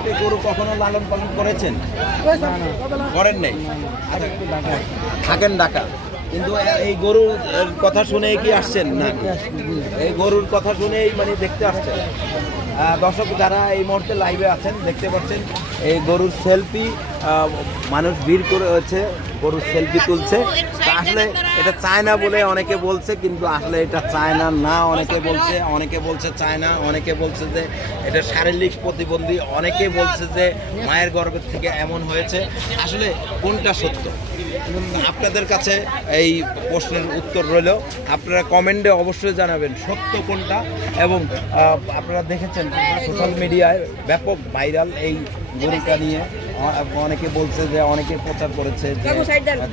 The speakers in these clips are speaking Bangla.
আপনি গরু কখনো লালন পালন করেছেন? করেন নাই? থাকেন ঢাকা কিন্তু এই গরুর কথা শুনেই কি আসছেন? না। এই গরুর কথা শুনেই মানে দেখতে আসছেন। দর্শক, যারা এই মুহূর্তে লাইভে আছেন, দেখতে পাচ্ছেন, এই গরুর সেলফি মানুষ ভিড় করেছে গরুর সেলফি তুলছে। আসলে এটা চায়না বলে অনেকে বলছে, কিন্তু আসলে এটা চায়না না। অনেকে বলছে অনেকে বলছে চায়না, অনেকে বলছে যে এটা শারীরিক প্রতিবন্ধী, অনেকে বলছে যে মায়ের গর্ভের থেকে এমন হয়েছে। আসলে কোনটা সত্য? আপনাদের কাছে এই প্রশ্নের উত্তর রইল। আপনারা কমেন্টে অবশ্যই জানাবেন সত্য কোনটা এবং আপনারা দেখেছেন, সোশ্যাল মিডিয়ায় ব্যাপক ভাইরাল এই গরুটা নিয়ে অনেকে বলছে যে অনেকে প্রচার করেছে যে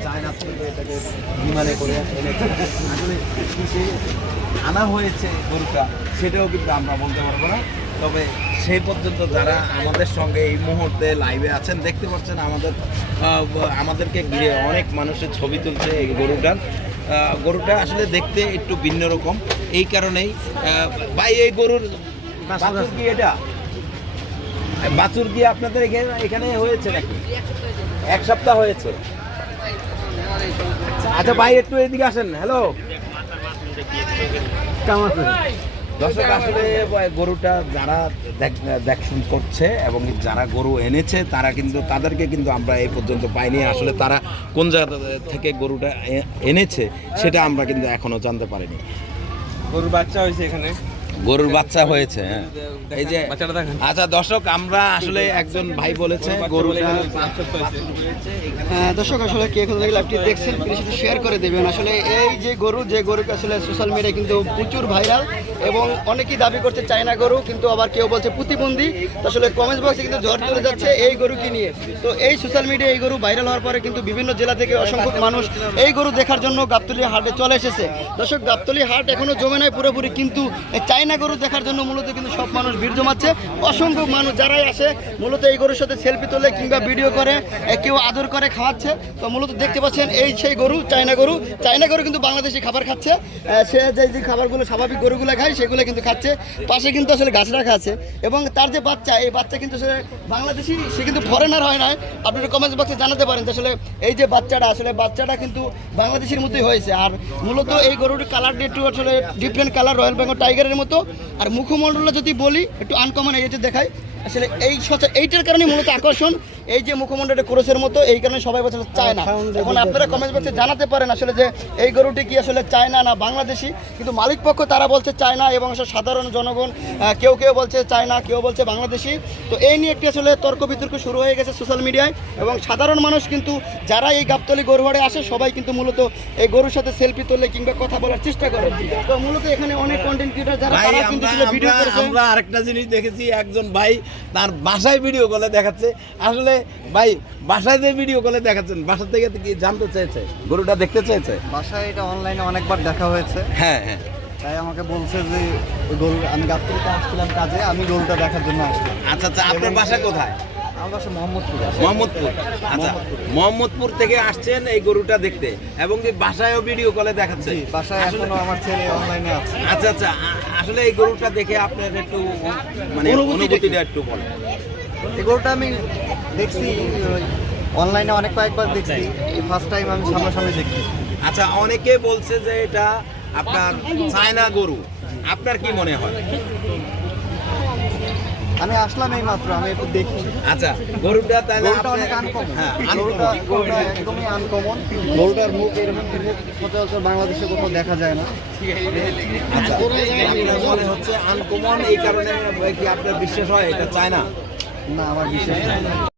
চায়না থেকে এটাকে বিমানে করে এনেছে আসলে কিসে আনা হয়েছে গরুটা সেটাও কিন্তু আমরা বলতে পারব না। তবে সেই পর্যন্ত যারা আমাদের সঙ্গে এই মুহূর্তে লাইভে আছেন দেখতে পাচ্ছেন আমাদের আহ, আমাদেরকে ঘিরে অনেক মানুষের ছবি তুলছে এই গরুটার গরুটা আসলে দেখতে একটু ভিন্ন রকম। এই কারণেই আহ, ভাই এই গরুর কি এটা? বাছুর কি আপনাদের এখানে হয়েছে নাকি? এক সপ্তাহ হয়েছে। আচ্ছা ভাই, একটু এদিকে আসেন। হ্যালো। দর্শক, আসলে গরুটা যারা দেখ- দেখশুন করছে এবং যারা গরু এনেছে, তারা কিন্তু তাদেরকে কিন্তু আমরা এই পর্যন্ত পাইনি। আসলে তারা কোন জায়গা থেকে গরুটা এনেছে, সেটা আমরা কিন্তু এখনও জানতে পারিনি। গরুর বাচ্চা হয়েছে এখানে। গরুর বাচ্চা হয়েছে হ্যাঁ। এই যে আচ্ছা দর্শক আমরা আসলে একজন ভাই বলেছে গরুটা হ্যাঁ, দর্শক আসলে কে কোথা থেকে লাইভটি দেখছেন প্লিজ শেয়ার করে দেবেন। আসলে এই যে গরু যে গরুকে আসলে সোশ্যাল মিডিয়ায় কিন্তু প্রচুর ভাইরাল এবং অনেকেই দাবি করছে চায়না গরু কিন্তু আবার কেউ বলছে প্রতিবন্ধী। আসলে কমেন্ট বক্সে কিন্তু ঝড় চলে যাচ্ছে এই গরুকে নিয়ে। তো এই সোশ্যাল মিডিয়ায় এই গরু ভাইরাল হওয়ার পরে কিন্তু বিভিন্ন জেলা থেকে অসংখ্য মানুষ এই গরু দেখার জন্য গাবতলি হাটে চলে এসেছে। দর্শক গাবতলি হাট এখনও জমে নাই পুরোপুরি কিন্তু এই চায়না গরু দেখার জন্য মূলত কিন্তু সব মানুষ ভিড় জমাচ্ছে। অসংখ্য মানুষ যারাই আসে, মূলত এই গরুর সাথে সেলফি তোলে কিংবা ভিডিও করে কেউ আদর করে খাওয়াচ্ছে। তো মূলত দেখতে পাচ্ছেন, এই সেই গরু, চায়না গরু। চায়না গরু কিন্তু বাংলাদেশি খাবার খাচ্ছে। সে যে যে খাবারগুলো, স্বাভাবিক গরুগুলো খায়, সেগুলো কিন্তু খাচ্ছে। পাশে কিন্তু আসলে গাছ রাখা আছে। এবং তার যে বাচ্চা, এই বাচ্চা কিন্তু আসলে বাংলাদেশি, সে কিন্তু ফরেনার হয় না আপনারা কমেন্ট বক্সে জানাতে পারেন যে আসলে এই যে বাচ্চাটা, আসলে বাচ্চাটা কিন্তু বাংলাদেশের মধ্যেই হয়েছে। আর মূলত এই গরুর কালারটা একটু আসলে ডিফারেন্ট কালার রয়্যাল বেঙ্গল টাইগারের মতো। আর মুখমণ্ডলটা যদি বলি একটু আনকমন এই দেখায় আসলে এই এইটার কারণে মূলত আকর্ষণ। এই যে মুখমণ্ডলটা ক্রোসের মতো এই কারণে সবাই বলছে চায় না এখন আপনারা কমেন্ট বক্সে জানাতে পারেন আসলে যে এই গরুটি কি আসলে চায় না না বাংলাদেশি। কিন্তু মালিক পক্ষ তারা বলছে চায় না এবং সাধারণ জনগণ কেউ কেউ বলছে চায় না কেউ বলছে বাংলাদেশি। তো এই নিয়ে একটি আসলে তর্ক বিতর্ক শুরু হয়ে গেছে সোশ্যাল মিডিয়ায় এবং সাধারণ মানুষ কিন্তু যারা এই গাবতলি গরুহাটে আসে সবাই কিন্তু মূলত এই গরুর সাথে সেলফি তুললে কিংবা কথা বলার চেষ্টা করে। তো মূলত এখানে অনেক কন্টেন্ট ক্রিয়েটার যারা তারা কিন্তু ভিডিও আমরা- করেছে। আমরা আরেকটা জিনিস দেখেছি একজন ভাই তার বাসায় ভিডিও কলে দেখাচ্ছে। আসলে ভাই বাসায় যে ভিডিও কলে দেখাচ্ছেন বাসা থেকে কি জানতে চেয়েছে? গরুটা দেখতে চেয়েছে? বাসায় এটা অনলাইনে অনেকবার দেখা হয়েছে। হ্যাঁ হ্যাঁ। তাই আমাকে বলছে যে গরু আমি গাবতলিতে আসছিলাম কাজে আমি গরুটা দেখার জন্য আসলাম। আচ্ছা আচ্ছা আপনার বাসা কোথায়? আমার বাসা মোহাম্মদপুর মোহাম্মদপুর। আচ্ছা মোহাম্মদপুর। থেকে আসছেন এই গরুটা দেখতে। এবং কি বাসায়ও ভিডিও কলে দেখাচ্ছে? বাসায় আসলে- এখনও আমার ছেলে অনলাইনে আছে। আচ্ছা আচ্ছা আসলে এই গরুটা দেখে আপনার একটু মানে অনুভূতিটা একটু বলেন। এই গরুটা আমি দেখছি অনলাইনে অনেক কয়েকবার দেখছি। এই ফার্স্ট টাইম আমি সামনাসামনি দেখছি। আচ্ছা অনেকে বলছে যে এটা আপনার চায়না গরু। আপনার কি মনে হয়? আমি আসলাম এই মাত্র আমি একটু দেখি। আচ্ছা গরুটা তাহলে গরুটা অনেক আনকমন হ্যাঁ গরুটা একদমই আনকমন গরুটার মুখ এরকম মুখ সচরাচর বাংলাদেশে কোথাও দেখা যায় না। আচ্ছা মনে হচ্ছে আনকমন এই কারণে কি আপনার বিশ্বাস হয় এটা চায়না? না আমার বিশেষ না